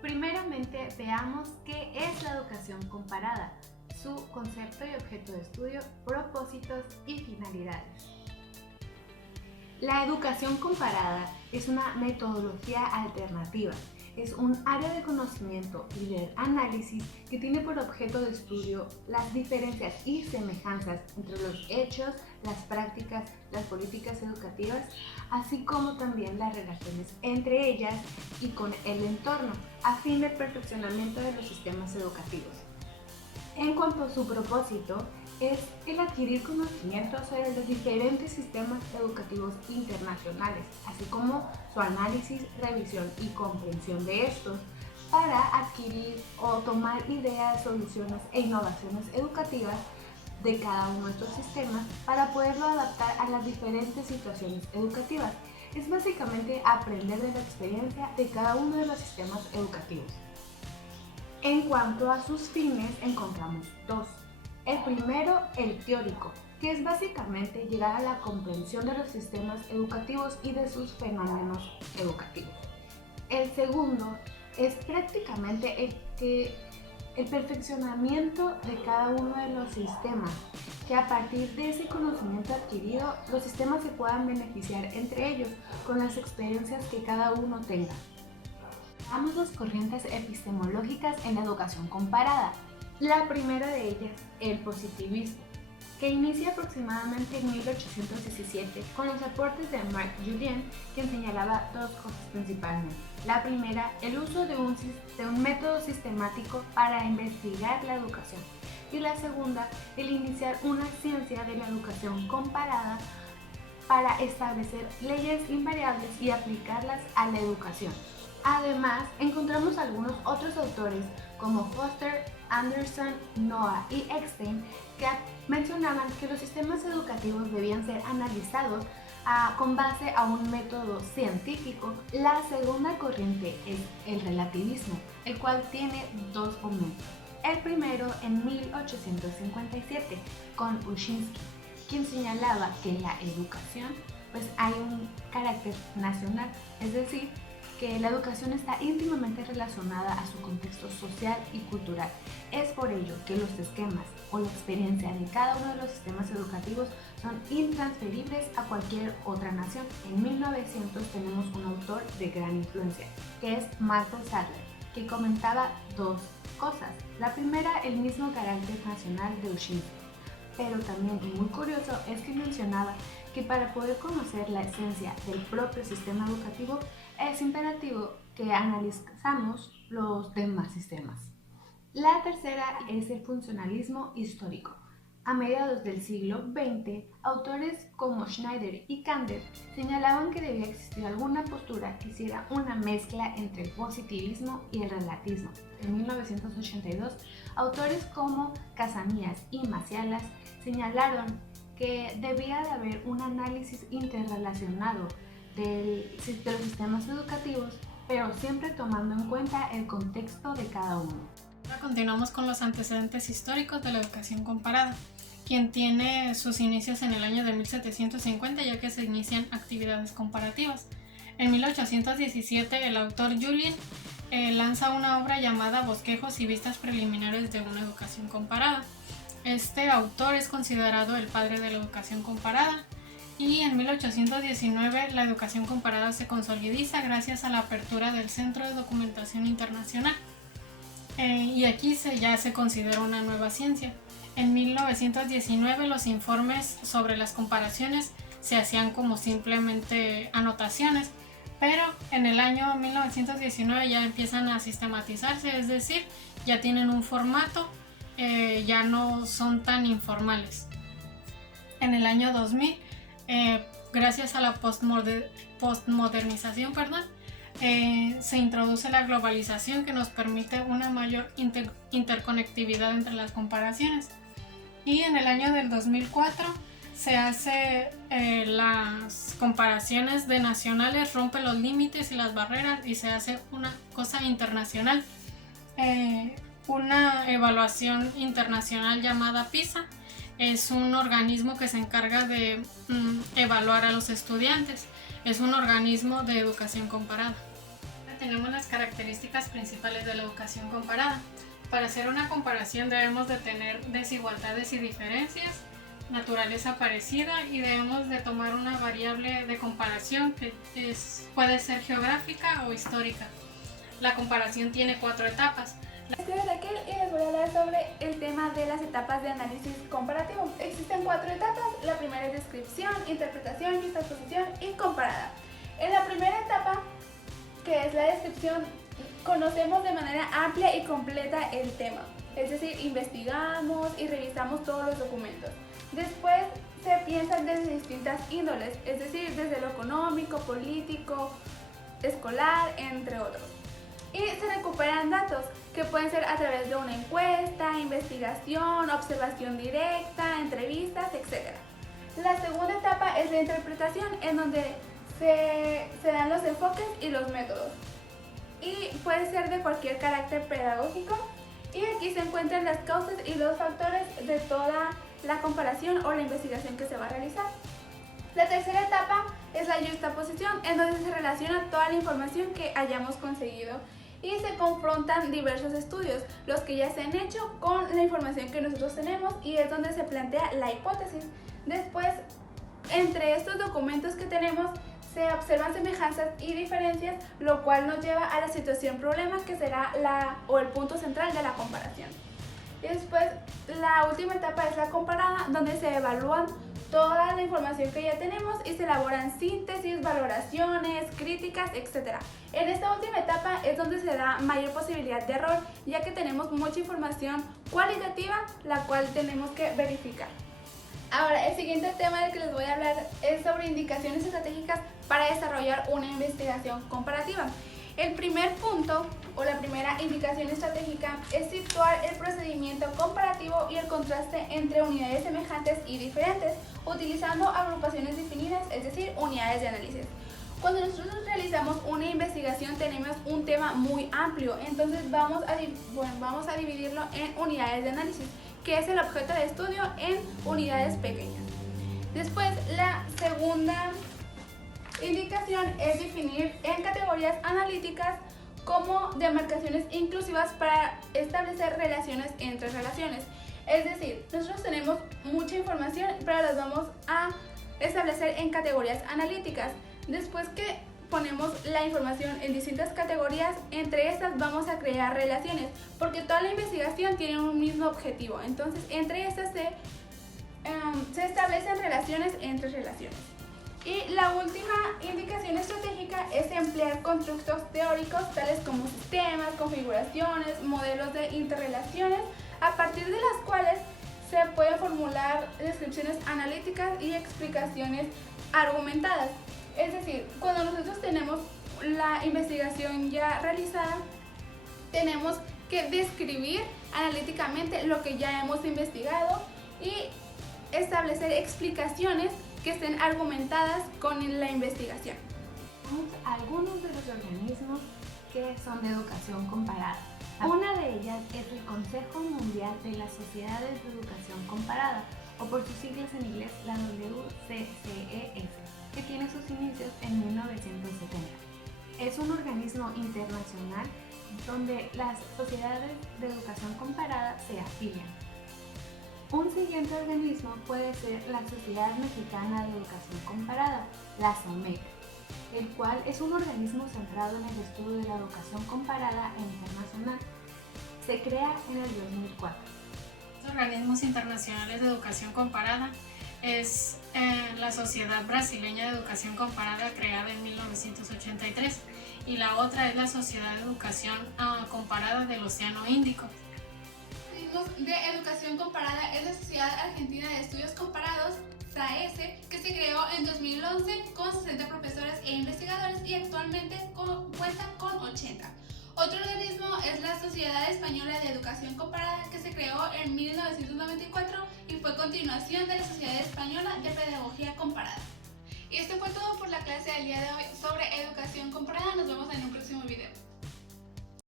Primeramente, veamos qué es la educación comparada, su concepto y objeto de estudio, propósitos y finalidades. La educación comparada es una metodología alternativa. Es un área de conocimiento y de análisis que tiene por objeto de estudio las diferencias y semejanzas entre los hechos, las prácticas, las políticas educativas, así como también las relaciones entre ellas y con el entorno, a fin del perfeccionamiento de los sistemas educativos. En cuanto a su propósito, es el adquirir conocimiento sobre los diferentes sistemas educativos internacionales, así como su análisis, revisión y comprensión de estos, para adquirir o tomar ideas, soluciones e innovaciones educativas de cada uno de estos sistemas para poderlo adaptar a las diferentes situaciones educativas. Es básicamente aprender de la experiencia de cada uno de los sistemas educativos. En cuanto a sus fines, encontramos dos. El primero, el teórico, que es básicamente llegar a la comprensión de los sistemas educativos y de sus fenómenos educativos. El segundo es prácticamente el perfeccionamiento de cada uno de los sistemas, que a partir de ese conocimiento adquirido, los sistemas se puedan beneficiar entre ellos con las experiencias que cada uno tenga. Veamos las corrientes epistemológicas en la educación comparada. La primera de ellas, el positivismo, que inicia aproximadamente en 1817 con los aportes de Marc Julien, quien señalaba dos cosas principalmente. La primera, el uso de un método sistemático para investigar la educación. Y la segunda, el iniciar una ciencia de la educación comparada para establecer leyes invariables y aplicarlas a la educación. Además, encontramos algunos otros autores como Foster, Anderson, Noah y Eckstein que mencionaban que los sistemas educativos debían ser analizados con base a un método científico. La segunda corriente es el relativismo, el cual tiene dos momentos. El primero en 1857 con Ushinsky, quien señalaba que en la educación hay un carácter nacional, es decir, que la educación está íntimamente relacionada a su contexto social y cultural. Es por ello que los esquemas o la experiencia de cada uno de los sistemas educativos son intransferibles a cualquier otra nación. En 1900 tenemos un autor de gran influencia, que es Malcolm Sadler, que comentaba dos cosas. La primera, el mismo carácter nacional de Ushinsky, pero también, y muy curioso, es que mencionaba que para poder conocer la esencia del propio sistema educativo es imperativo que analizamos los demás sistemas. La tercera es el funcionalismo histórico. A mediados del siglo XX, autores como Schneider y Kander señalaban que debía existir alguna postura que hiciera una mezcla entre el positivismo y el relativismo. En 1982, autores como Casamías y Macialas señalaron que debía de haber un análisis interrelacionado de los sistemas educativos, pero siempre tomando en cuenta el contexto de cada uno. Ahora continuamos con los antecedentes históricos de la educación comparada, quien tiene sus inicios en el año de 1750, ya que se inician actividades comparativas. En 1817, el autor Julien lanza una obra llamada Bosquejos y vistas preliminares de una educación comparada. Este autor es considerado el padre de la educación comparada, y en 1819 la educación comparada se consolidiza gracias a la apertura del Centro de Documentación Internacional, y aquí ya se considera una nueva ciencia. En 1919 los informes sobre las comparaciones se hacían como simplemente anotaciones, pero en el año 1919 ya empiezan a sistematizarse, es decir, ya tienen un formato, ya no son tan informales. En el año 2000, gracias a la postmodernización, se introduce la globalización, que nos permite una mayor interconectividad entre las comparaciones. Y en el año del 2004 se hace las comparaciones de nacionales, rompe los límites y las barreras y se hace una cosa internacional. Una evaluación internacional llamada PISA es un organismo que se encarga de evaluar a los estudiantes. Es un organismo de educación comparada. La tenemos las características principales de la educación comparada. Para hacer una comparación debemos de tener desigualdades y diferencias, naturaleza parecida, y debemos de tomar una variable de comparación que puede ser geográfica o histórica. La comparación tiene 4 etapas. Soy Raquel y les voy a hablar sobre el tema de las etapas de análisis comparativo. Existen 4 etapas. La primera es descripción, interpretación, justaposición y comparada. En la primera etapa, que es la descripción, conocemos de manera amplia y completa el tema. Es decir, investigamos y revisamos todos los documentos. Después se piensa desde distintas índoles, es decir, desde lo económico, político, escolar, entre otros. Y se recuperan datos que pueden ser a través de una encuesta, investigación, observación directa, entrevistas, etc. La segunda etapa es la interpretación, en donde se dan los enfoques y los métodos. Y puede ser de cualquier carácter pedagógico. Y aquí se encuentran las causas y los factores de toda la comparación o la investigación que se va a realizar. La tercera etapa es la justaposición, en donde se relaciona toda la información que hayamos conseguido y se confrontan diversos estudios, los que ya se han hecho con la información que nosotros tenemos, y es donde se plantea la hipótesis. Después, entre estos documentos que tenemos, se observan semejanzas y diferencias, lo cual nos lleva a la situación problema, que será el punto central de la comparación. Y después, la última etapa es la comparada, donde se evalúan toda la información que ya tenemos y se elaboran síntesis, valoraciones, críticas, etc. En esta última etapa es donde se da mayor posibilidad de error, ya que tenemos mucha información cualitativa, la cual tenemos que verificar. Ahora, el siguiente tema del que les voy a hablar es sobre indicaciones estratégicas para desarrollar una investigación comparativa. El primer punto o la primera indicación estratégica es situar el procedimiento comparativo y el contraste entre unidades semejantes y diferentes, utilizando agrupaciones definidas, es decir, unidades de análisis. Cuando nosotros realizamos una investigación tenemos un tema muy amplio, entonces vamos a dividirlo en unidades de análisis, que es el objeto de estudio, en unidades pequeñas. Después, la segunda indicación es definir en categorías analíticas como demarcaciones inclusivas para establecer relaciones entre relaciones. Es decir, nosotros tenemos mucha información, pero las vamos a establecer en categorías analíticas. Después que ponemos la información en distintas categorías, entre estas vamos a crear relaciones, porque toda la investigación tiene un mismo objetivo. Entonces, entre estas se establecen relaciones entre relaciones. Y la última indicación estratégica es emplear constructos teóricos tales como sistemas, configuraciones, modelos de interrelaciones, a partir de las cuales se pueden formular descripciones analíticas y explicaciones argumentadas. Es decir, cuando nosotros tenemos la investigación ya realizada, tenemos que describir analíticamente lo que ya hemos investigado y establecer explicaciones que estén argumentadas con la investigación. Algunos de los organismos que son de educación comparada. Una de ellas es el Consejo Mundial de las Sociedades de Educación Comparada, o por sus siglas en inglés, la WCCES, que tiene sus inicios en 1970. Es un organismo internacional donde las sociedades de educación comparada se afilian. Un siguiente organismo puede ser la Sociedad Mexicana de Educación Comparada, la SOMEC, el cual es un organismo centrado en el estudio de la educación comparada e internacional. Se crea en el 2004. Los organismos internacionales de educación comparada es la Sociedad Brasileña de Educación Comparada, creada en 1983, y la otra es la Sociedad de Educación Comparada del Océano Índico. De educación comparada es la Sociedad Argentina de Estudios Comparados, SAES, que se creó en 2011 con 60 profesores e investigadores y actualmente cuenta con 80. Otro organismo es la Sociedad Española de Educación Comparada, que se creó en 1994 y fue continuación de la Sociedad Española de Pedagogía Comparada. Y esto fue todo por la clase del día de hoy sobre educación comparada. Nos vemos en un próximo video.